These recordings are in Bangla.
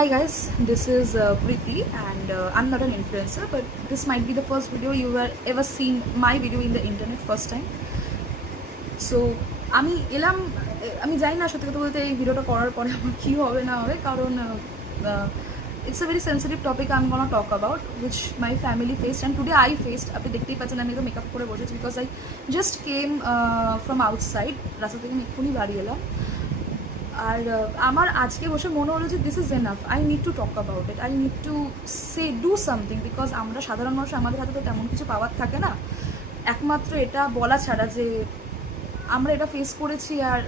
Hi guys, this is Preeti and I'm not an influencer, but this might be the first video you were ever seen my video in the internet first time. So আমি এলাম, আমি জানি না সত্যি কথা বলতে এই ভিডিওটা করার পরে আমার কী হবে না হবে, কারণ it's a very sensitive topic I'm gonna talk about which my family faced and today I faced. আপনি দেখতেই পাচ্ছেন আমি তো মেকআপ করে বসেছি because I just came from outside, রাস্তা থেকে আমি এক্ষুনি বাড়ি এলাম। আর আমার আজকে বসে মনে হলো যে this is enough, I need to talk about it, I need to say do something, because আমরা সাধারণ মানুষ, আমাদের হাতে তো তেমন কিছু পাওয়ার থাকে না, একমাত্র এটা বলা ছাড়া যে আমরা এটা ফেস করেছি আর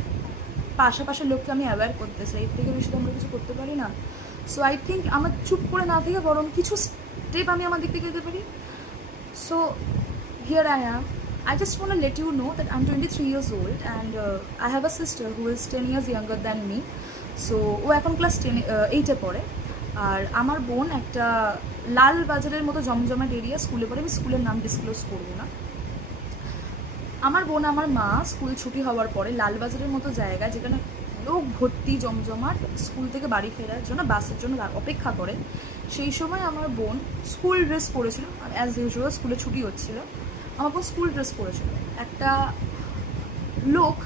পাশাপাশি লোককে আমি অ্যাওয়্যার করতে চাই, এর থেকে বেশি তো আমরা কিছু করতে পারি না। সো আই থিঙ্ক আমার চুপ করে না থেকে বরং কিছু স্টেপ আমি আমার দিক থেকে যেতে পারি। So here I am. I just want to let you know that I'm 23 years old and I have a sister who is 10 years younger than me. So ও এখন ক্লাস 8-এ পড়ে। আর আমার বোন একটা লাল বাজারের মতো জমজমাট এরিয়া স্কুলে পড়ে, আমি স্কুলের নাম ডিসক্লোজ করবো না। আমার বোন আমার মা স্কুল ছুটি হওয়ার পরে লালবাজারের মতো জায়গায়, যেখানে লোক ভর্তি জমজমাট, স্কুল থেকে বাড়ি ফেরার জন্য বাসের জন্য অপেক্ষা করে, সেই সময় আমার বোন স্কুল ড্রেস পরেছিল। অ্যাজ ইউজুয়াল স্কুলে ছুটি হচ্ছিল, আমার বোন স্কুল ড্রেস পরেছিল। একটা লোক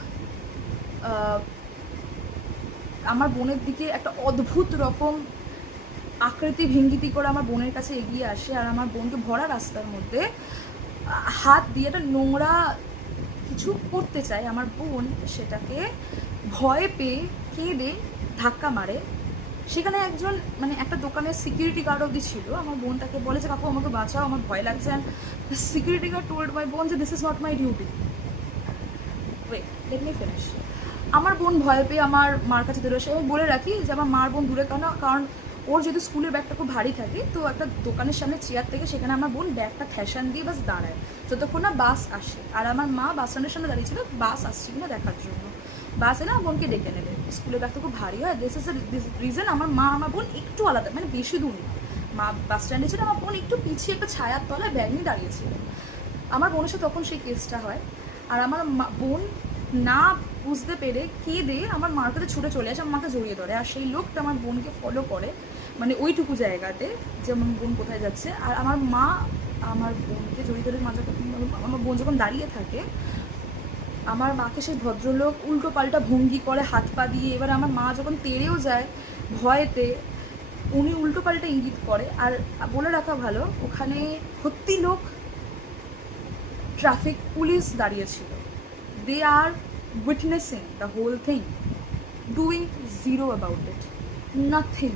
আমার বোনের দিকে একটা অদ্ভুত রকম আকৃতি ভঙ্গিতি করে আমার বোনের কাছে এগিয়ে আসে আর আমার বোনকে ভরা রাস্তার মধ্যে হাত দিয়ে একটা নোংরা কিছু করতে চায়। আমার বোন সেটাকে ভয় পেয়ে কেঁদে ধাক্কা মারে। সেখানে একজন মানে একটা দোকানের সিকিউরিটি গার্ড অবধি ছিল। আমার বোন তাকে বলে যে কাকু আমাকে বাঁচাও, আমার ভয় লাগছে। And the security guard told my বোন যে this is not my duty. Wait, let me finish. আমার বোন ভয় পেয়ে আমার মার কাছে দূরে আসে। আমি বলে রাখি যে আমার মার বোন দূরে কেন, কারণ ওর যেহেতু স্কুলের ব্যাগটা খুব ভারী থাকে, তো একটা দোকানের সামনে চেয়ার থেকে সেখানে আমার বোন ব্যাগটা ফ্যাশন দিয়ে বাস দাঁড়ায় যতক্ষণ না বাস আসে। আর আমার মা বাস স্ট্যান্ডের সামনে দাঁড়িয়েছিল বাস আসছে কিনা দেখার জন্য। বাস এলে আমার বোনকে ডেকে নেবে, স্কুলের ব্যাগটা খুব ভারী হয়। দিস ইজ রিজন আমার মা আমার বোন একটু আলাদা, মানে বেশি দূর না। মা বাস স্ট্যান্ডে ছিল, আমার বোন একটু পিছিয়ে একটা ছায়ার তলায় ব্যাগ নিয়ে দাঁড়িয়েছিল। আমার বোনের সাথে তখন সেই কেসটা হয়। আর আমার বোন না বুঝতে পেরে কেঁদে আমার মার কাছে ছুটে চলে আসে, আমার মাকে জড়িয়ে ধরে। আর সেই লোকটা আমার বোনকে ফলো করে, মানে ওইটুকু জায়গাতে যে আমার বোন কোথায় যাচ্ছে। আর আমার মা আমার বোনকে জড়িয়ে ধরে, আমার বোন যখন দাঁড়িয়ে থাকে, আমার মাকে সেই ভদ্রলোক উল্টো পাল্টা ভঙ্গি করে হাত পা দিয়ে। এবার আমার মা যখন তেড়েও যায় ভয়েতে, উনি উল্টো পাল্টা ইঙ্গিত করে। আর বলে রাখা ভালো, ওখানে সত্যি লোক ট্রাফিক পুলিশ দাঁড়িয়েছিল। They are witnessing the whole thing, doing zero about it, nothing.